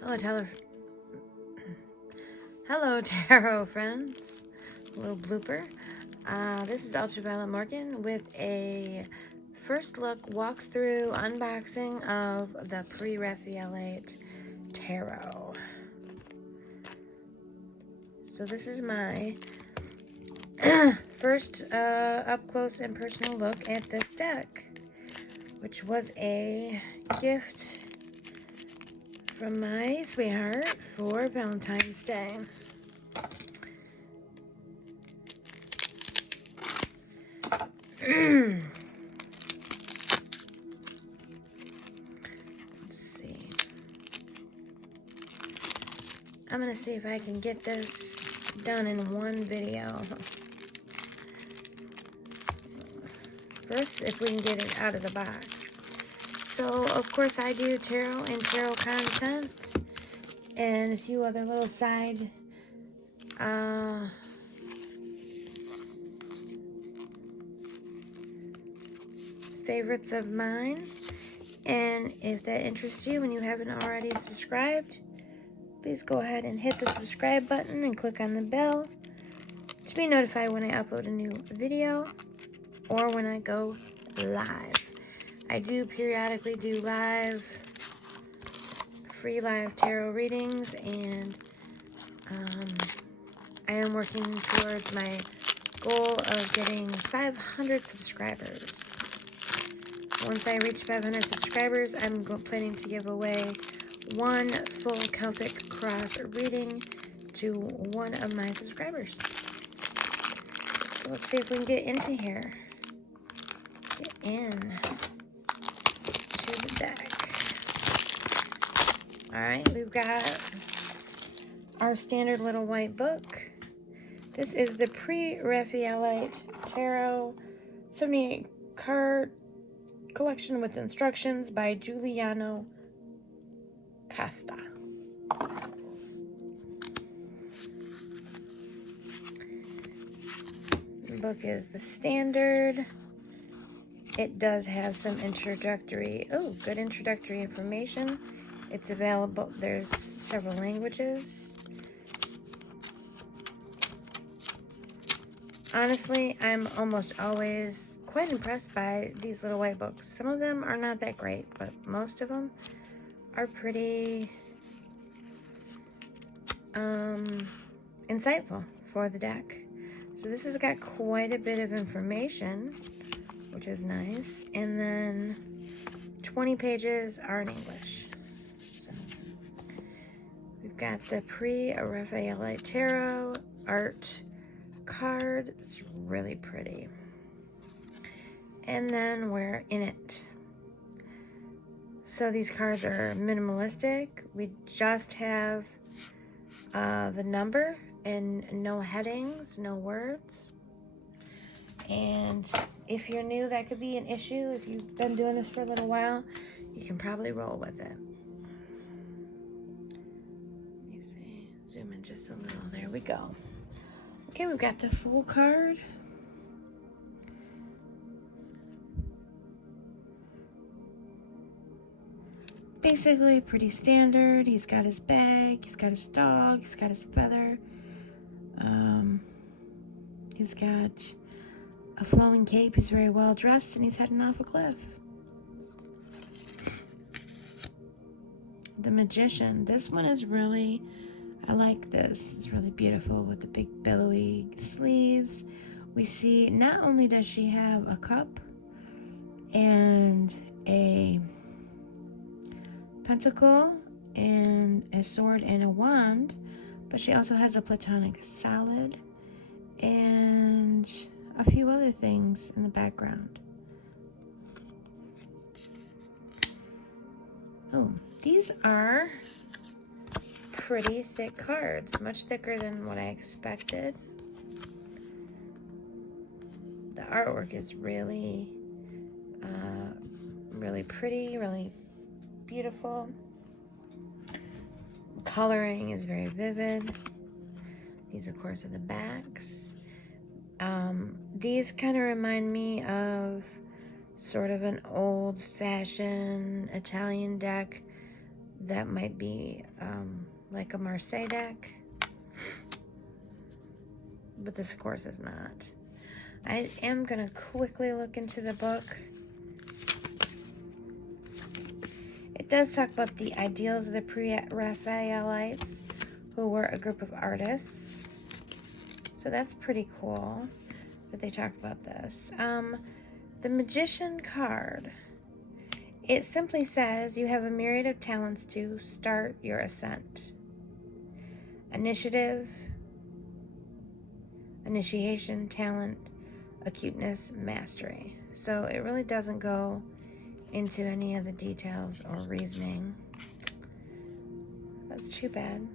Hello, tarot friends. A little blooper. This is Ultraviolet Morgan with a first look walkthrough unboxing of the Pre-Raphaelite tarot. So this is my first up close and personal look at this deck, which was a gift from my sweetheart for Valentine's Day. Let's see. I'm gonna see if I can get this done in one video. First, if we can get it out of the box. So, of course, I do tarot and tarot content and a few other little side favorites of mine. And if that interests you and you haven't already subscribed, please go ahead and hit the subscribe button and click on the bell to be notified when I upload a new video or when I go live. I do periodically do free live tarot readings, and I am working towards my goal of getting 500 subscribers. Once I reach 500 subscribers, I'm planning to give away one full Celtic Cross reading to one of my subscribers. So let's see if we can get into here. Get in to the deck. Alright, we've got our standard little white book. This is the Pre-Raphaelite Tarot 78 card collection with instructions by Giuliano Costa. The book is the standard. It does have some good introductory information. It's available, there's several languages. Honestly, I'm almost always quite impressed by these little white books. Some of them are not that great, but most of them are pretty insightful for the deck. So this has got quite a bit of information, which is nice. And then 20 pages are in English. So we've got the Pre-Raphaelite Tarot art card. It's really pretty. And then we're in it. So these cards are minimalistic. We just have the number and no headings, no words. And if you're new, that could be an issue. If you've been doing this for a little while, you can probably roll with it. Let me see. Zoom in just a little. There we go. Okay, we've got the Fool card. Basically pretty standard. He's got his bag, he's got his dog, he's got his feather. He's got a flowing cape, he's very well dressed, and he's heading off a cliff. The Magician. This one is really, I like this. It's really beautiful with the big billowy sleeves. We see not only does she have a cup and a pentacle and a sword and a wand, but she also has a platonic salad and a few other things in the background. Oh, these are pretty thick cards, much thicker than what I expected. The artwork is really pretty, really beautiful. Coloring is very vivid. These, of course, are the backs. These kind of remind me of sort of an old-fashioned Italian deck that might be like a Marseille deck. But this, of course, is not. I am going to quickly look into the book. It does talk about the ideals of the Pre-Raphaelites, who were a group of artists. So that's pretty cool that they talk about this. The Magician card. It simply says you have a myriad of talents to start your ascent. Initiative, initiation, talent, acuteness, mastery. So it really doesn't go into any of the details or reasoning. That's too bad.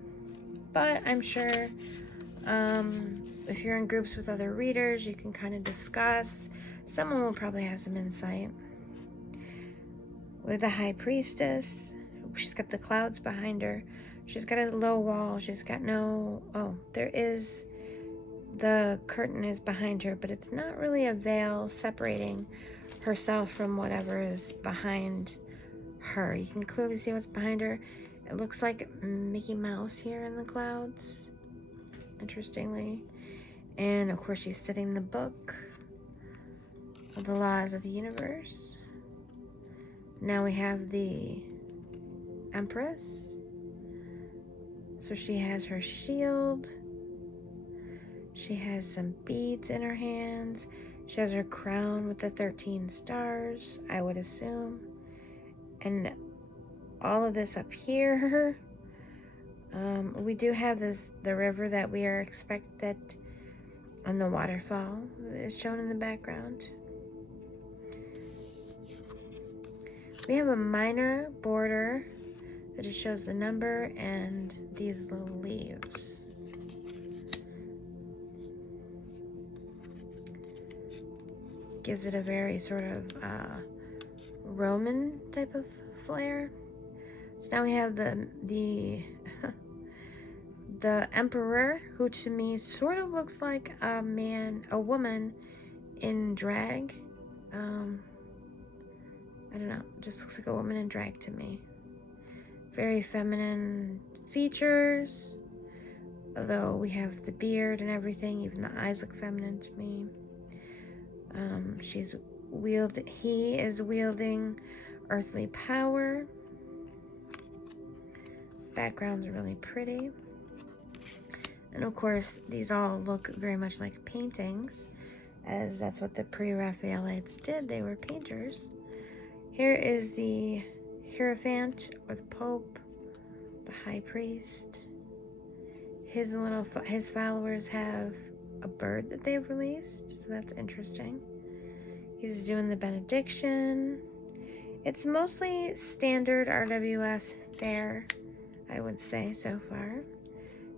But I'm sure if you're in groups with other readers, you can kind of discuss. Someone will probably have some insight. With the High Priestess, she's got the clouds behind her. She's got a low wall. She's got no... Oh, there is... The curtain is behind her, but it's not really a veil separating herself from whatever is behind her. You can clearly see what's behind her. It looks like Mickey Mouse here in the clouds, interestingly. And, of course, she's studying the book of the laws of the universe. Now we have the Empress. So she has her shield. She has some beads in her hands. She has her crown with the 13 stars, I would assume. And all of this up here. We do have the river that we are expected on the waterfall is shown in the background. We have a minor border that just shows the number and these little leaves. Gives it a very sort of Roman type of flair. So now we have the the Emperor, who to me sort of looks like a woman in drag. I don't know, just looks like a woman in drag to me. Very feminine features, although we have the beard and everything, even the eyes look feminine to me. He is wielding earthly power. Background's really pretty. And of course, these all look very much like paintings, as that's what the Pre-Raphaelites did. They were painters. Here is the Hierophant, or the Pope, the High Priest. His followers have a bird that they've released, so that's interesting. He's doing the benediction. It's mostly standard RWS fare, I would say, so far.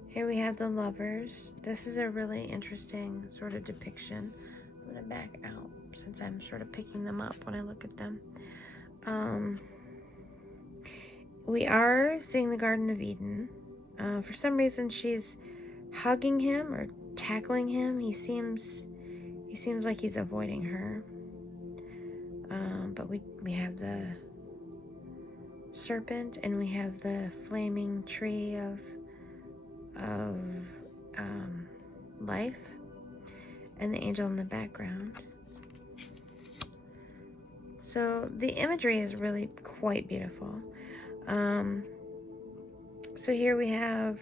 Here we have the lovers. This is a really interesting sort of depiction. I'm going to back out since I'm sort of picking them up when I look at them. We are seeing the Garden of Eden. For some reason, she's hugging him or tackling him. He seems like he's avoiding her. But we have the serpent, and we have the flaming tree of life, and the angel in the background. So the imagery is really quite beautiful. So here we have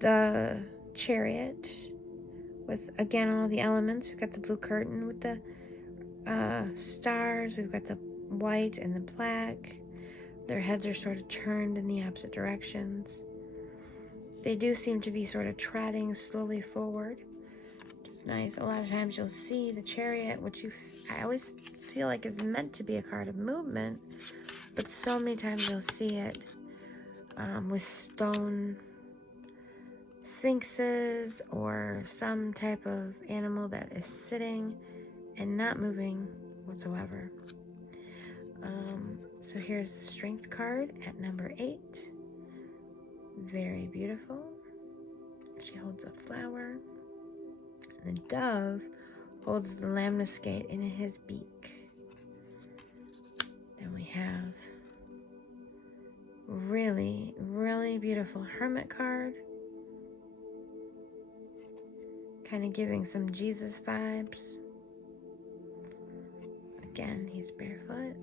the chariot with, again, all the elements. We've got the blue curtain with the stars. We've got the white and the black. Their heads are sort of turned in the opposite directions. They do seem to be sort of trotting slowly forward, which is nice. A lot of times you'll see the chariot, which I always feel like is meant to be a card of movement, but so many times you'll see it with stone sphinxes or some type of animal that is sitting and not moving whatsoever. So here's the strength card at number 8. Very beautiful. She holds a flower. And the dove holds the lamnescate in his beak. Then we have Really, really beautiful hermit card. Kind of giving some Jesus vibes. Again, he's barefoot.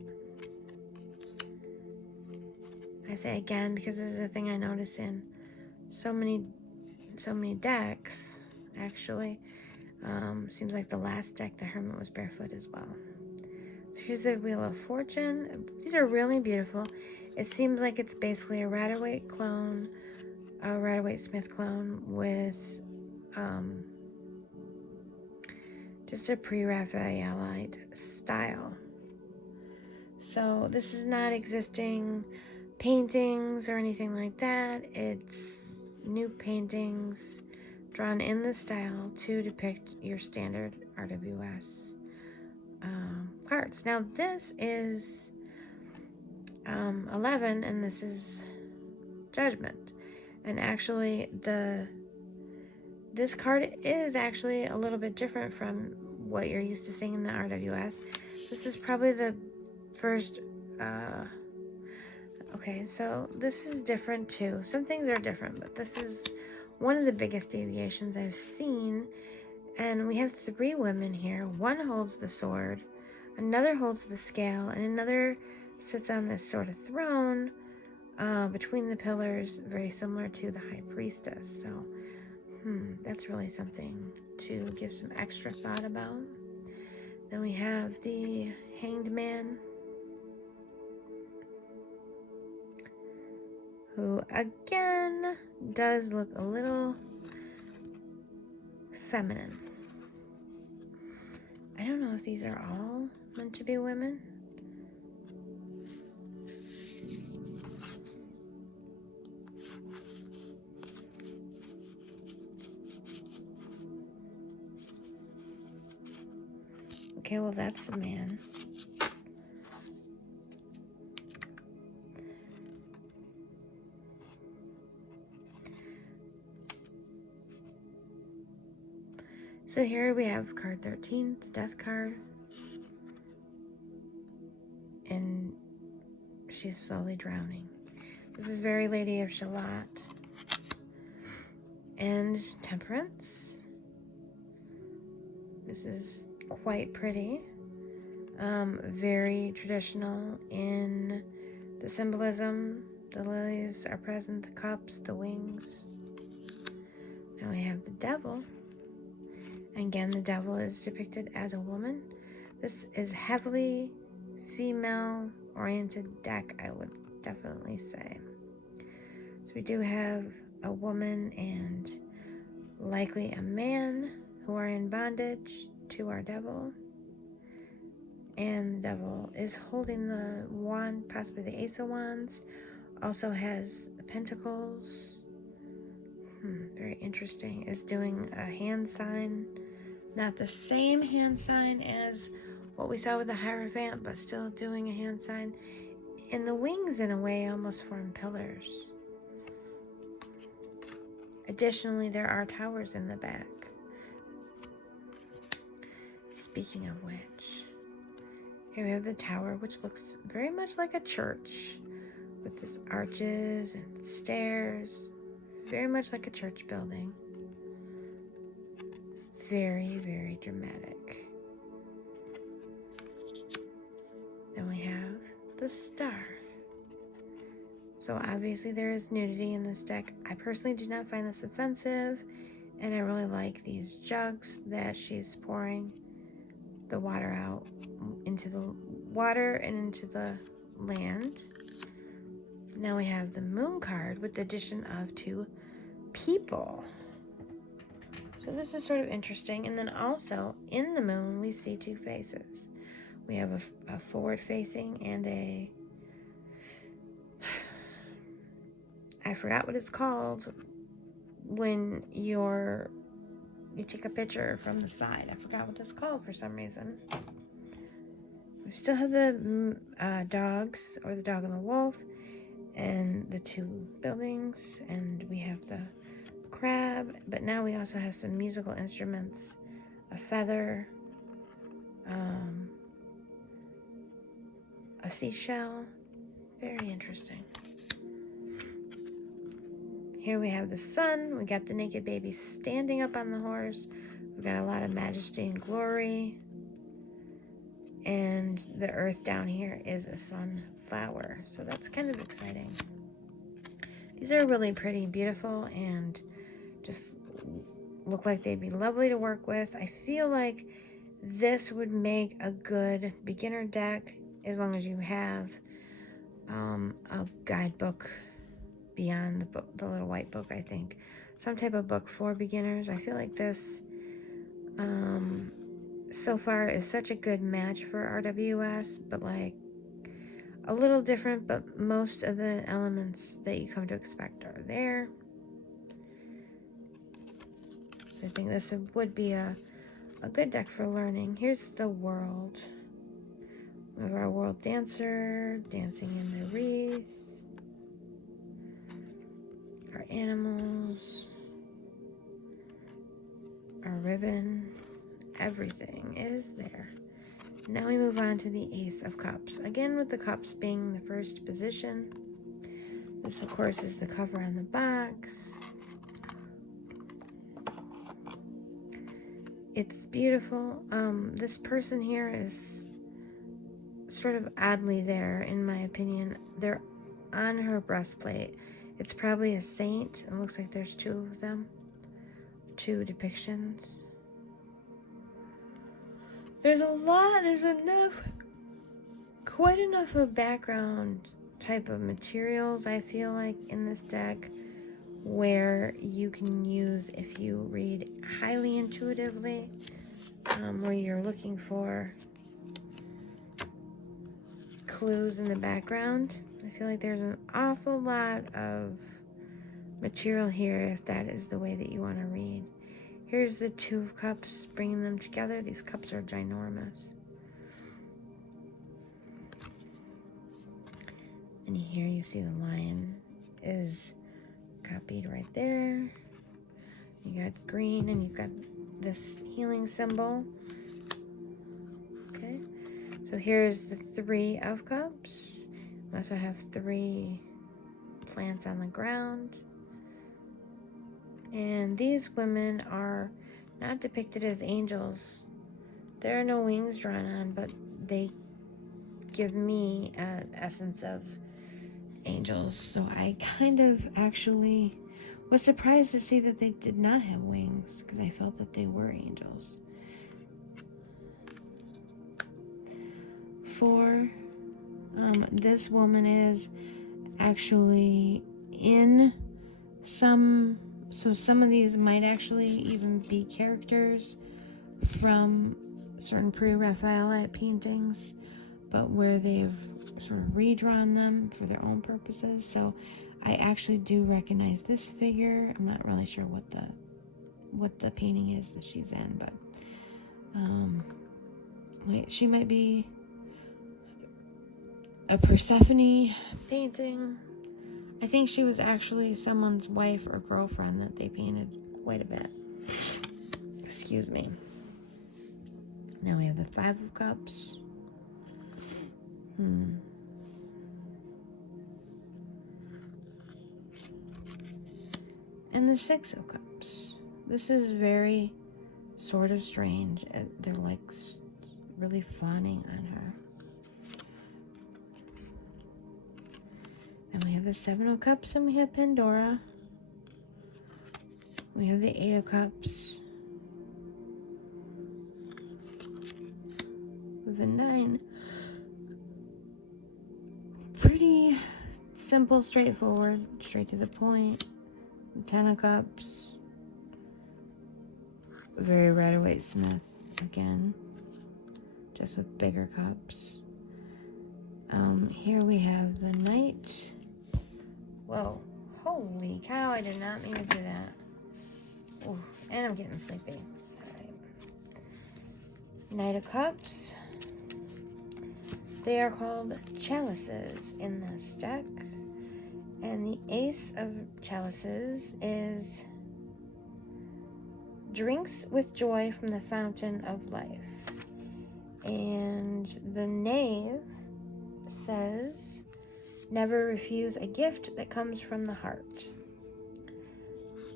I say again because this is a thing I notice in so many decks, actually. Seems like the last deck, the hermit was barefoot as well. So here's the Wheel of Fortune. These are really beautiful. It seems like it's basically a Rider-Waite clone, a Rider-Waite-Smith clone with just a Pre-Raphaelite style. So this is not existing paintings or anything like that. It's new paintings drawn in the style to depict your standard RWS cards. Now this is 11 and this is Judgment, and actually this card is actually a little bit different from what you're used to seeing in the RWS. This is probably the first okay, so this is different too. Some things are different, but this is one of the biggest deviations I've seen. And we have 3 women here. One holds the sword, another holds the scale, and another sits on this sort of throne between the pillars, very similar to the High Priestess. So, that's really something to give some extra thought about. Then we have the Hanged Man, who again does look a little feminine. I don't know if these are all meant to be women. Okay, well that's the man. So here we have card 13, the Death card. And she's slowly drowning. This is very Lady of Shalott. And Temperance. This is quite pretty. Very traditional in the symbolism. The lilies are present, the cups, the wings. Now we have the Devil. Again, the Devil is depicted as a woman. This is heavily female-oriented deck, I would definitely say. So we do have a woman and likely a man who are in bondage to our Devil. And the Devil is holding the wand, possibly the Ace of Wands. Also has the Pentacles. Very interesting. Is doing a hand sign. Not the same hand sign as what we saw with the Hierophant, but still doing a hand sign. And the wings, in a way, almost form pillars. Additionally, there are towers in the back. Speaking of which, here we have the tower, which looks very much like a church, with this arches and stairs. Very much like a church building. Very, very dramatic. Then we have the Star. So obviously there is nudity in this deck. I personally do not find this offensive, and I really like these jugs that she's pouring the water out into the water and into the land. Now we have the Moon card with the addition of 2 people. So this is sort of interesting. And then also in the Moon we see 2 faces. We have a forward facing and a, I forgot what it's called when you take a picture from the side. I forgot what it's called for some reason. We still have the dogs, or the dog and the wolf, and the 2 buildings, and we have the crab, but now we also have some musical instruments, a feather, a seashell. Very interesting. Here we have the sun. We got the naked baby standing up on the horse. We've got a lot of majesty and glory. And the earth down here is a sunflower. So that's kind of exciting. These are really pretty, beautiful, and just look like they'd be lovely to work with. I feel like this would make a good beginner deck as long as you have a guidebook beyond the book, the little white book, I think. Some type of book for beginners. I feel like this so far is such a good match for RWS, but like a little different, but most of the elements that you come to expect are there. So I think this would be a good deck for learning. Here's the world. We have our world dancer dancing in the wreath. Our animals. Our ribbon. Everything is there. Now we move on to the Ace of Cups. Again, with the cups being the first position. This, of course, is the cover on the box. It's beautiful. This person here is sort of oddly there, in my opinion. They're on her breastplate. It's probably a saint. It looks like there's two of them. Two depictions. There's quite enough of background type of materials, I feel like, in this deck, where you can use, if you read highly intuitively, where you're looking for clues in the background. I feel like there's an awful lot of material here if that is the way that you want to read. Here's the Two of Cups, bringing them together. These cups are ginormous. And here you see the lion is copied right there. You got green and you've got this healing symbol. Okay, so here's the Three of Cups. We also have 3 plants on the ground. And these women are not depicted as angels. There are no wings drawn on, but they give me an essence of angels. So I kind of actually was surprised to see that they did not have wings, because I felt that they were angels. 4, this woman is actually in some, so some of these might actually even be characters from certain Pre-Raphaelite paintings, but where they've sort of redrawn them for their own purposes. So I actually do recognize this figure. I'm not really sure what the painting is that she's in, but she might be a Persephone painting. I think she was actually someone's wife or girlfriend that they painted quite a bit. Excuse me. Now we have the Five of Cups. And the Six of Cups. This is very sort of strange. They're like really fawning on her. And we have the Seven of Cups and we have Pandora. We have the Eight of Cups. With a 9. Pretty simple, straightforward, straight to the point. The 10 of Cups. Very Rider-Waite-Smith again. Just with bigger cups. Here we have the Knight. Whoa. Holy cow, I did not mean to do that. Ooh, and I'm getting sleepy. Alright. Knight of Cups. They are called chalices in this deck. And the Ace of Chalices is drinks with joy from the fountain of life. And the Knave says, never refuse a gift that comes from the heart.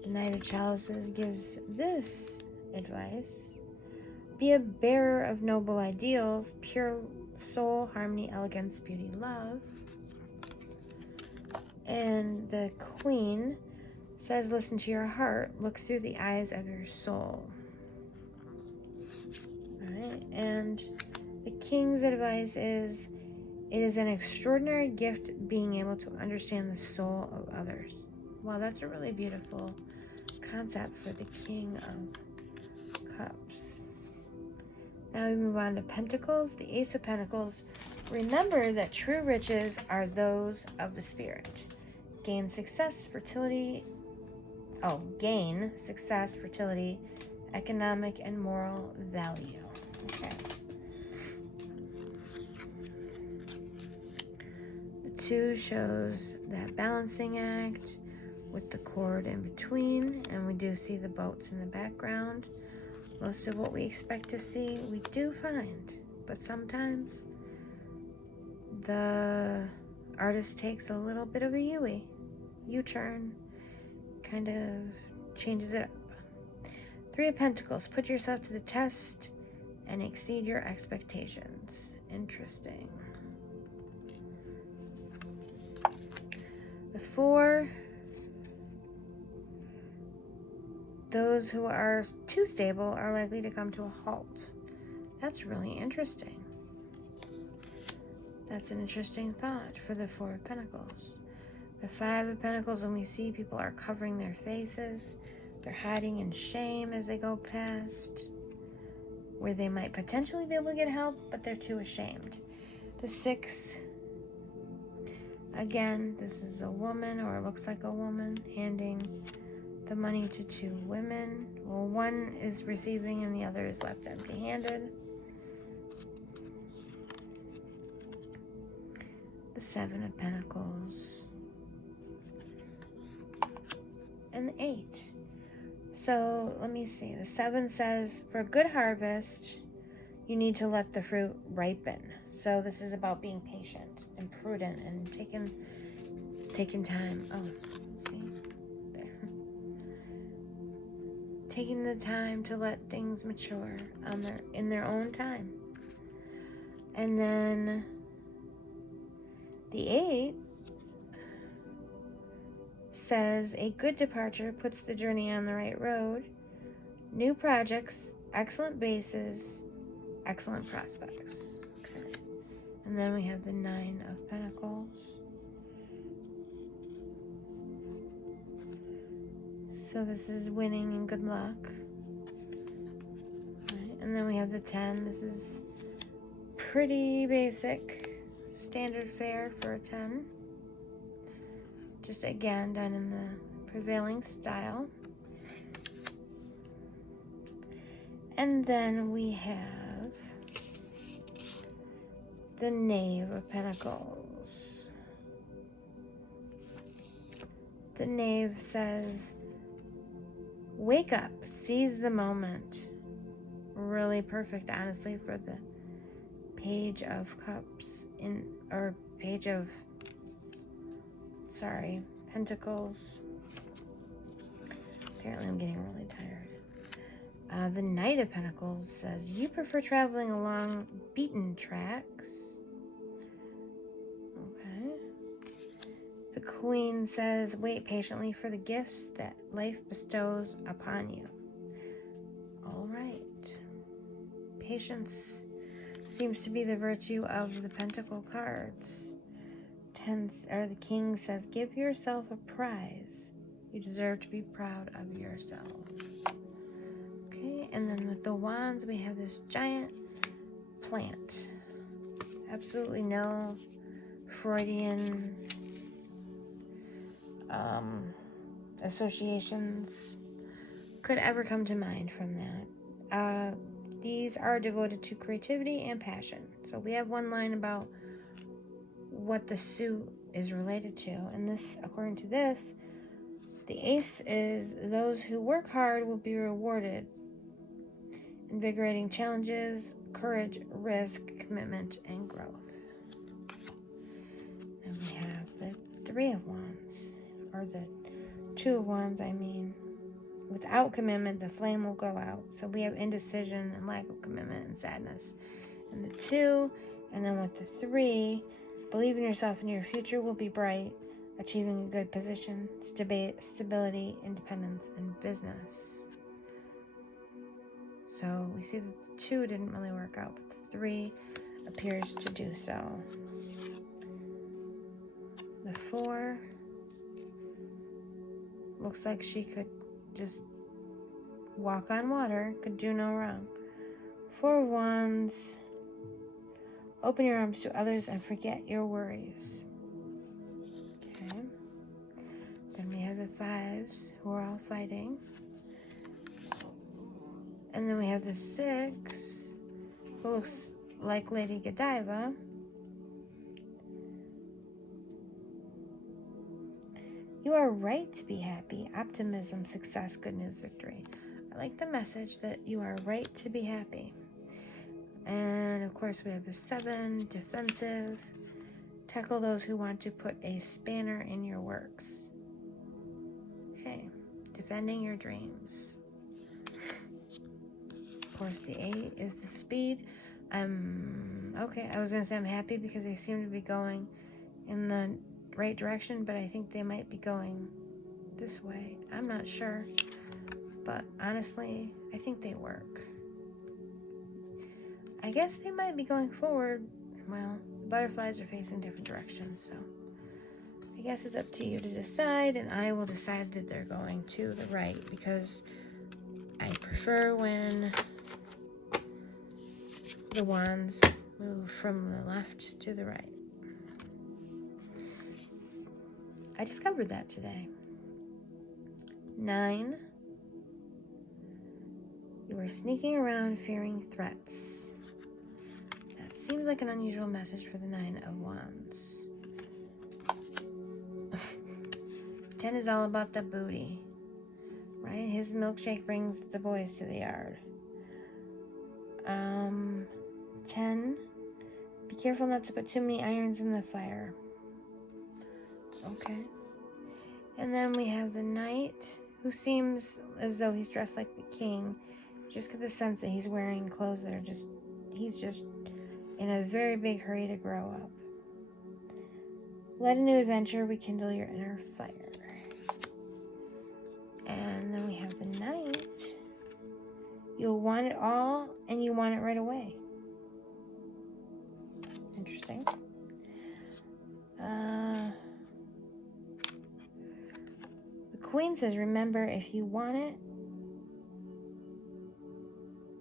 The Knight of Chalices gives this advice. Be a bearer of noble ideals, pure soul, harmony, elegance, beauty, love. And the Queen says, listen to your heart, look through the eyes of your soul. All right, and the King's advice is, it is an extraordinary gift being able to understand the soul of others. Wow, that's a really beautiful concept for the King of Cups. Now we move on to Pentacles, the Ace of Pentacles. Remember that true riches are those of the spirit. Gain success, fertility, economic and moral value. Okay. The 2 shows that balancing act with the cord in between, and we do see the boats in the background. Most of what we expect to see, we do find, but sometimes the artist takes a little bit of a U-turn, kind of changes it up. 3 of Pentacles, put yourself to the test and exceed your expectations. Interesting. The 4, those who are too stable are likely to come to a halt. That's really interesting. That's an interesting thought for the 4 of Pentacles. The 5 of Pentacles, when we see people are covering their faces, they're hiding in shame as they go past, where they might potentially be able to get help, but they're too ashamed. The 6, again, this is a woman, or it looks like a woman, handing the money to 2 women. Well, one is receiving and the other is left empty-handed. The 7 of Pentacles. And the 8. So let me see. The 7 says, for a good harvest, you need to let the fruit ripen. So this is about being patient and prudent and taking time. Oh, see there. Taking the time to let things mature in their own time. And then the 8 says, a good departure puts the journey on the right road. New projects, excellent bases, excellent prospects. Okay. And then we have the 9 of Pentacles. So this is winning and good luck. Right. And then we have the 10. This is pretty basic, standard fare for a 10. Just again done in the prevailing style. And then we have the Knave of Pentacles. The Knave says, wake up, seize the moment. Really perfect, honestly, for the Page of Cups Pentacles. Apparently I'm getting really tired. The Knight of Pentacles says, you prefer traveling along beaten tracks. Okay. The Queen says, wait patiently for the gifts that life bestows upon you. All right. Patience seems to be the virtue of the Pentacle cards. The King says, give yourself a prize. You deserve to be proud of yourself. Okay, and then with the Wands, we have this giant plant. Absolutely no Freudian associations could ever come to mind from that. These are devoted to creativity and passion. So we have one line about what the suit is related to, and this, according to this, the Ace is those who work hard will be rewarded. Invigorating challenges, courage, risk, commitment, and growth. And we have the 3 of Wands, or the 2 of Wands, I mean. Without commitment, the flame will go out. So we have indecision and lack of commitment and sadness. And the 2, and then with the 3, believe in yourself and your future will be bright, achieving a good position, stability, independence, and business. So we see that the 2 didn't really work out, but the 3 appears to do so. The 4 looks like she could just walk on water, could do no wrong. 4 of Wands, open your arms to others and forget your worries. Okay. Then we have the 5s who are all fighting. And then we have the 6 who looks like Lady Godiva. You are right to be happy. Optimism, success, good news, victory. I like the message that you are right to be happy. And of course we have the 7, defensive. Tackle those who want to put a spanner in your works. Okay, defending your dreams. Of course the 8 is the speed. Okay, I was going to say I'm happy because they seem to be going in the right direction, but I think they might be going this way. I'm not sure, but honestly, I think they work. I guess they might be going forward. Well, the butterflies are facing different directions, so I guess it's up to you to decide, and I will decide that they're going to the right because I prefer when the wands move from the left to the right. I discovered that today. 9. You are sneaking around fearing threats. That seems like an unusual message for the 9 of Wands. 10 is all about the booty, right? His milkshake brings the boys to the yard. 10, be careful not to put too many irons in the fire. Okay. And then we have the Knight, who seems as though he's dressed like the king. Just get the sense that he's wearing clothes that are he's just in a very big hurry to grow up. Let a new adventure rekindle your inner fire. And then we have the Knight. You'll want it all, and you want it right away. Interesting. The Queen says, remember, if you want it,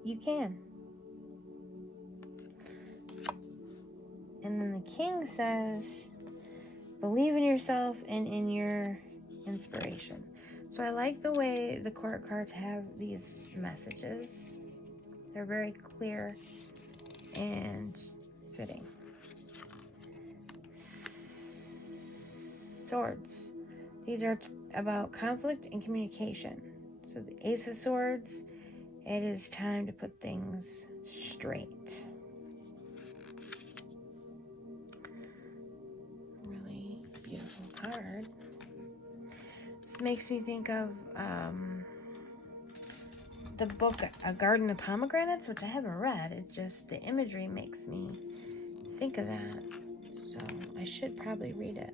you can. And then the King says, believe in yourself and in your inspiration. So I like the way the court cards have these messages. They're very clear and fitting. Swords. These are about conflict and communication. So the Ace of Swords, it is time to put things straight. Really beautiful card. This makes me think of the book A Garden of Pomegranates, which I haven't read. It just, the imagery makes me think of that. So I should probably read it.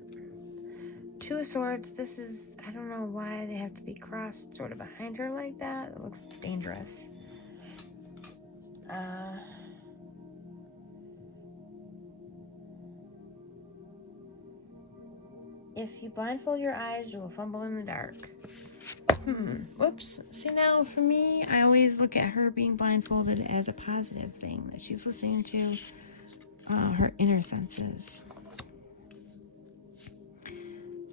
2 of Swords. This is, I don't know why they have to be crossed sort of behind her like that. It looks dangerous. If you blindfold your eyes, you will fumble in the dark. Whoops. See, now for me, I always look at her being blindfolded as a positive thing, that she's listening to her inner senses.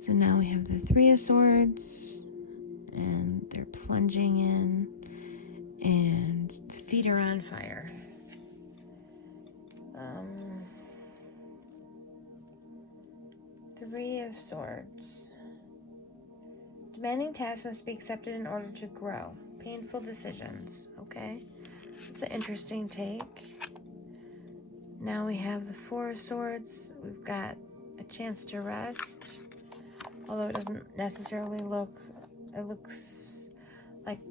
So now we have the 3 of Swords, and they're plunging in, and the feet are on fire. 3 of Swords. Demanding tasks must be accepted in order to grow. Painful decisions. Okay. It's an interesting take. Now we have the 4 of Swords. We've got a chance to rest. Although it doesn't necessarily look, it looks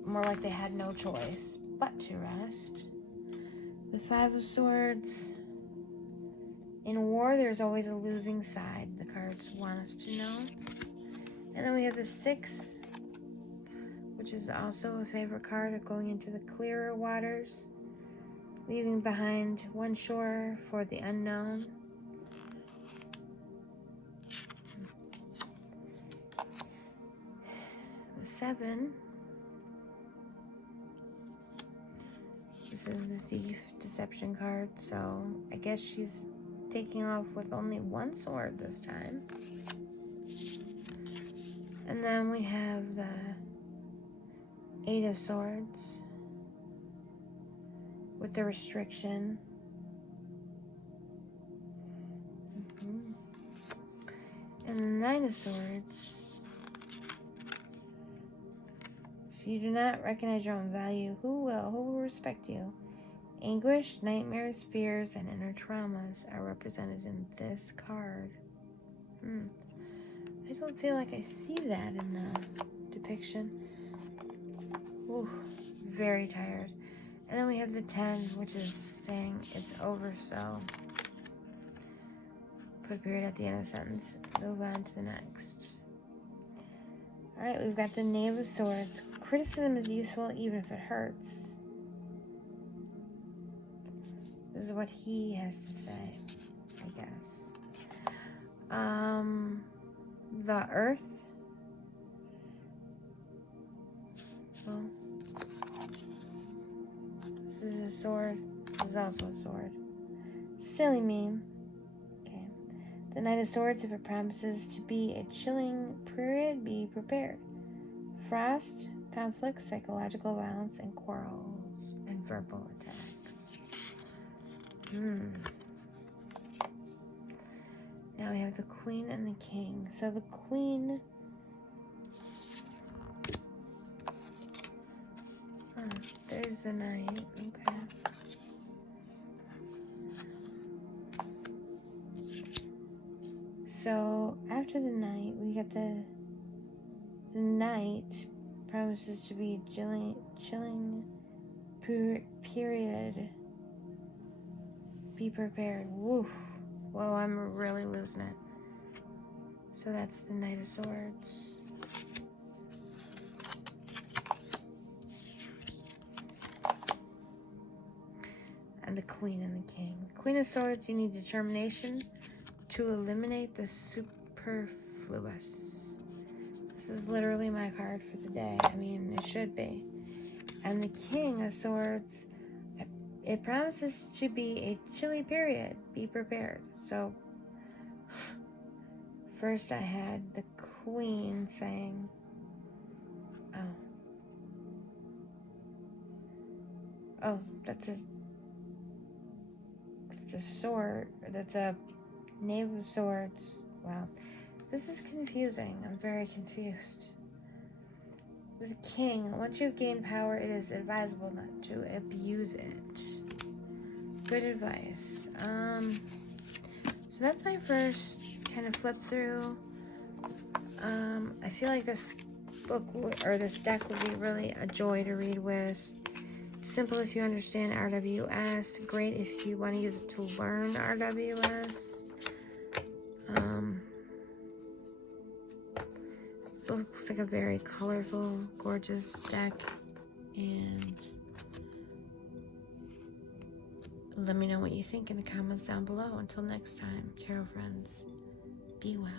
more like they had no choice but to rest. The Five of Swords. In war, there's always a losing side. The cards want us to know. And then we have the Six, which is also a favorite card of going into the clearer waters, leaving behind one shore for the unknown. The Seven. This is the Thief Deception card, so I guess she's taking off with only one sword this time. And then we have the Eight of Swords with the restriction. And the Nine of Swords. If you do not recognize your own value, who will? Who will respect you? Anguish, nightmares, fears, and inner traumas are represented in this card. I don't feel like I see that in the depiction. Ooh, very tired. And then we have the 10, which is saying it's over, so put a period at the end of the sentence. Move on to the next. Alright, we've got the Knave of Swords. Criticism is useful even if it hurts. This is what he has to say, I guess. The Earth. Well, this is a sword. This is also a sword. Silly meme. Okay. The Knight of Swords, if it promises to be a chilling period, be prepared. Frost, conflict, psychological violence, and quarrels, and verbal attacks. Now we have the Queen and the King. So the Queen... there's the Knight. Okay. So after the Knight, we get the Knight promises to be a chilling period. Be prepared. Woof. Whoa, I'm really losing it. So that's the Knight of Swords. And the Queen and the King. Queen of Swords, you need determination to eliminate the superfluous. This is literally my card for the day. I mean, it should be. And the King of Swords, it promises to be a chilly period. Be prepared. So, first I had the Queen saying, oh, that's a sword. That's a Knave of Swords. Wow. This is confusing. I'm very confused. The King, once you've gained power, it is advisable not to abuse it. Good advice. So that's my first kind of flip through. I feel like this book or this deck would be really a joy to read with. Simple if you understand RWS. Great if you want to use it to learn RWS. So it looks like a very colorful, gorgeous deck. And let me know what you think in the comments down below. Until next time, Tarot friends, be well.